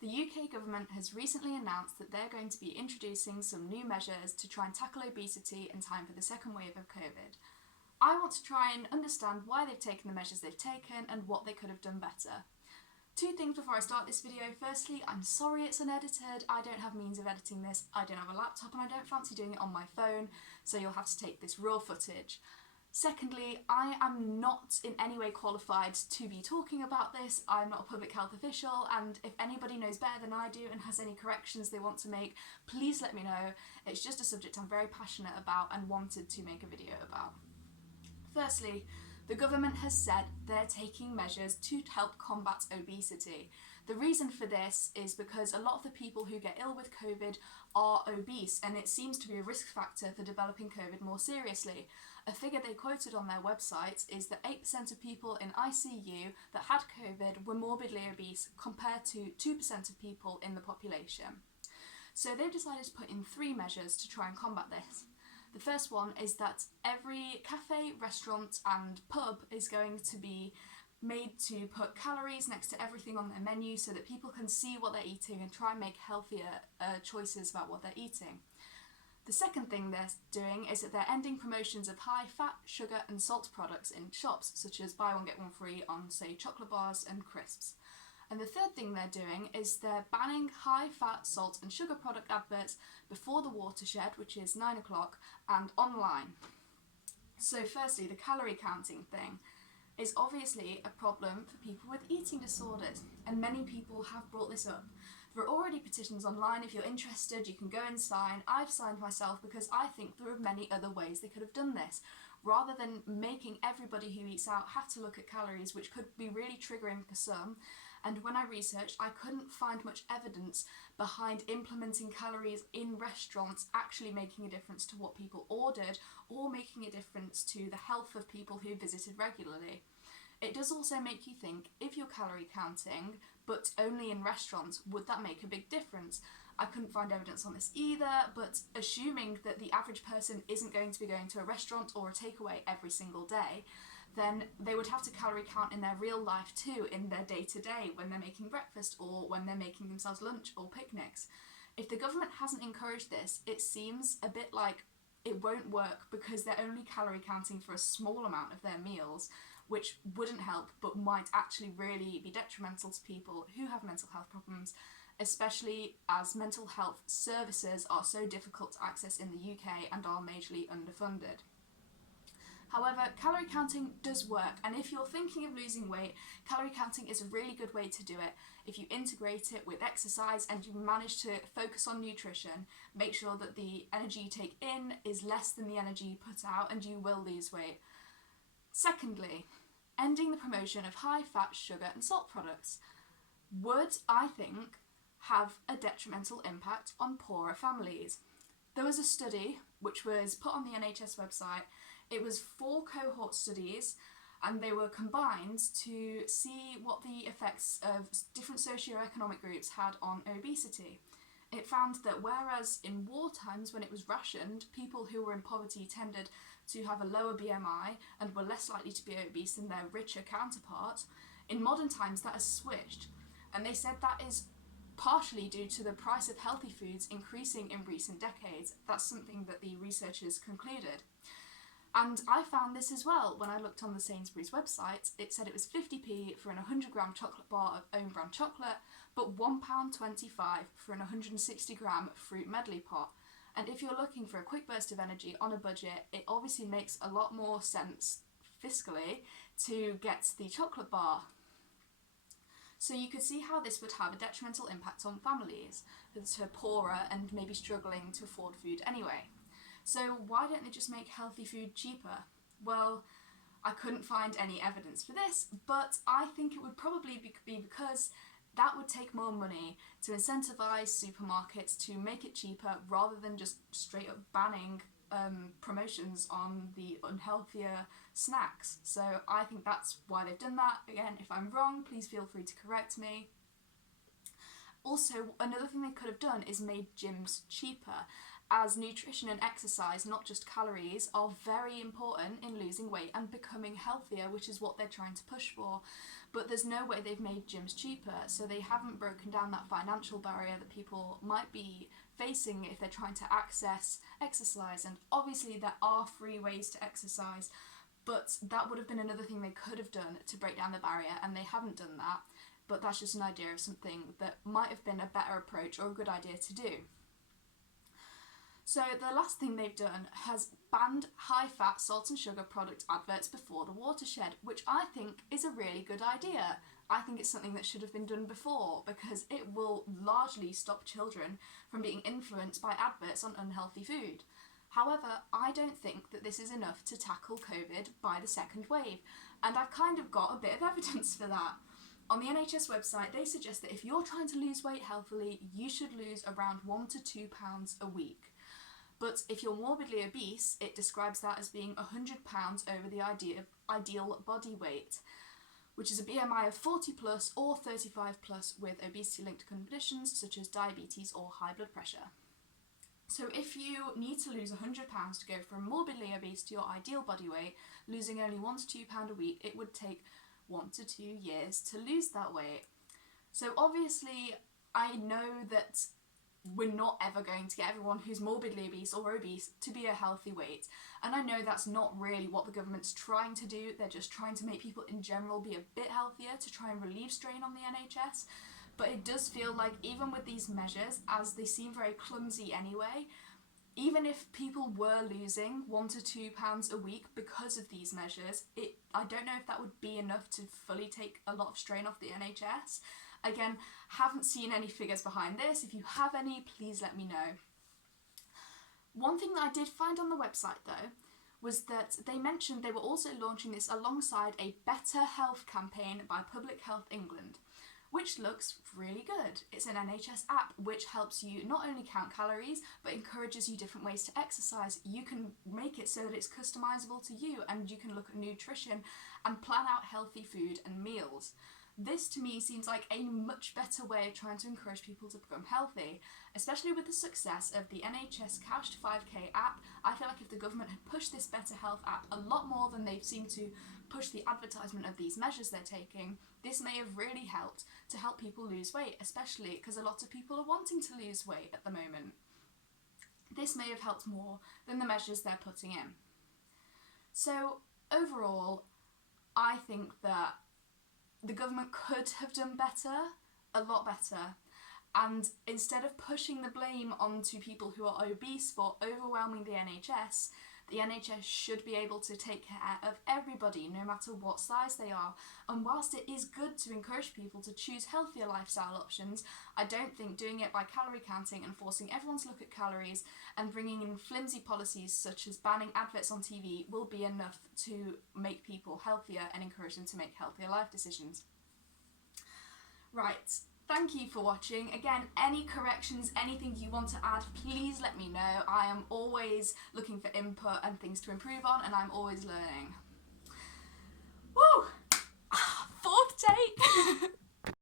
The UK government has recently announced that they're going to be introducing some new measures to try and tackle obesity in time for the second wave of COVID. I want to try and understand why they've taken the measures they've taken and what they could have done better. Two things before I start this video. Firstly, I'm sorry it's unedited. I don't have means of editing this. I don't have a laptop and I don't fancy doing it on my phone, so you'll have to take this raw footage. Secondly, I am not in any way qualified to be talking about this. I'm not a public health official, and if anybody knows better than I do and has any corrections they want to make, please let me know. It's just a subject I'm very passionate about and wanted to make a video about. Firstly, the government has said they're taking measures to help combat obesity. The reason for this is because a lot of the people who get ill with COVID are obese, and it seems to be a risk factor for developing COVID more seriously. A figure they quoted on their website is that 8% of people in ICU that had COVID were morbidly obese compared to 2% of people in the population. So they've decided to put in 3 measures to try and combat this. The first one is that every cafe, restaurant and pub is going to be made to put calories next to everything on their menu so that people can see what they're eating and try and make healthier choices about what they're eating. The second thing they're doing is that they're ending promotions of high fat, sugar and salt products in shops, such as buy one get one free on, say, chocolate bars and crisps. And the third thing they're doing is they're banning high fat, salt and sugar product adverts before the watershed, which is 9 o'clock, and online. So firstly, the calorie counting thing is obviously a problem for people with eating disorders, and many people have brought this up. There are already petitions online. If you're interested, you can go and sign. I've signed myself because I think there are many other ways they could have done this, rather than making everybody who eats out have to look at calories, which could be really triggering for some. And when I researched, I couldn't find much evidence behind implementing calories in restaurants actually making a difference to what people ordered or making a difference to the health of people who visited regularly. It does also make you think, if you're calorie counting, but only in restaurants, would that make a big difference? I couldn't find evidence on this either, but assuming that the average person isn't going to be going to a restaurant or a takeaway every single day, then they would have to calorie count in their real life too, in their day-to-day, when they're making breakfast or when they're making themselves lunch or picnics. If the government hasn't encouraged this, it seems a bit like it won't work because they're only calorie counting for a small amount of their meals, which wouldn't help but might actually really be detrimental to people who have mental health problems, especially as mental health services are so difficult to access in the UK and are majorly underfunded. However, calorie counting does work, and if you're thinking of losing weight, calorie counting is a really good way to do it. If you integrate it with exercise and you manage to focus on nutrition, make sure that the energy you take in is less than the energy you put out, and you will lose weight. Secondly, ending the promotion of high fat, sugar and salt products would, I think, have a detrimental impact on poorer families. There was a study which was put on the NHS website. It was 4 cohort studies, and they were combined to see what the effects of different socioeconomic groups had on obesity. It found that whereas in war times, when it was rationed, people who were in poverty tended to have a lower BMI and were less likely to be obese than their richer counterparts, in modern times that has switched. And they said that is partially due to the price of healthy foods increasing in recent decades. That's something that the researchers concluded. And I found this as well when I looked on the Sainsbury's website. It said it was 50p for an 100 gram chocolate bar of own brand chocolate, but £1.25 for an 160 gram fruit medley pot. And if you're looking for a quick burst of energy on a budget, it obviously makes a lot more sense fiscally to get the chocolate bar. So you could see how this would have a detrimental impact on families that are poorer and maybe struggling to afford food anyway. So why don't they just make healthy food cheaper? Well, I couldn't find any evidence for this, but I think it would probably be because that would take more money to incentivise supermarkets to make it cheaper rather than just straight up banning promotions on the unhealthier snacks. So I think that's why they've done that. Again, if I'm wrong, please feel free to correct me. Also, another thing they could have done is made gyms cheaper. as nutrition and exercise, not just calories, are very important in losing weight and becoming healthier, which is what they're trying to push for. But there's no way they've made gyms cheaper, so they haven't broken down that financial barrier that people might be facing if they're trying to access exercise. And obviously there are free ways to exercise, but that would have been another thing they could have done to break down the barrier, and they haven't done that. But that's just an idea of something that might have been a better approach or a good idea to do. So the last thing they've done has banned high-fat salt and sugar product adverts before the watershed, which I think is a really good idea. I think it's something that should have been done before, because it will largely stop children from being influenced by adverts on unhealthy food. However, I don't think that this is enough to tackle COVID by the second wave, and I've kind of got a bit of evidence for that. On the NHS website, they suggest that if you're trying to lose weight healthily, you should lose around 1 to 2 pounds a week. But if you're morbidly obese, it describes that as being 100 pounds over the ideal body weight, which is a BMI of 40 plus or 35 plus with obesity-linked conditions such as diabetes or high blood pressure. So if you need to lose 100 pounds to go from morbidly obese to your ideal body weight, losing only 1 to 2 pounds a week, it would take 1 to 2 years to lose that weight. So obviously, I know that we're not ever going to get everyone who's morbidly obese or obese to be a healthy weight. And I know that's not really what the government's trying to do. They're just trying to make people in general be a bit healthier to try and relieve strain on the NHS. But it does feel like even with these measures, as they seem very clumsy anyway, even if people were losing 1 to 2 pounds a week because of these measures, I don't know if that would be enough to fully take a lot of strain off the NHS. Again, haven't seen any figures behind this. If you have any, please let me know. One thing that I did find on the website though was that they mentioned they were also launching this alongside a Better Health campaign by Public Health England, which looks really good. It's an NHS app which helps you not only count calories, but encourages you different ways to exercise. You can make it so that it's customizable to you, and you can look at nutrition and plan out healthy food and meals. This to me seems like a much better way of trying to encourage people to become healthy, especially with the success of the NHS Couch to 5K app. I feel like if the government had pushed this Better Health app a lot more than they've seemed to push the advertisement of these measures they're taking, this may have really helped to help people lose weight, especially because a lot of people are wanting to lose weight at the moment. This may have helped more than the measures they're putting in. So overall, I think that the government could have done better, a lot better, and instead of pushing the blame onto people who are obese for overwhelming the NHS should be able to take care of everybody, no matter what size they are. And whilst it is good to encourage people to choose healthier lifestyle options, I don't think doing it by calorie counting and forcing everyone to look at calories and bringing in flimsy policies such as banning adverts on TV will be enough to make people healthier and encourage them to make healthier life decisions. Right. Thank you for watching. Again, any corrections, anything you want to add, please let me know. I am always looking for input and things to improve on, and I'm always learning. Woo! Fourth take!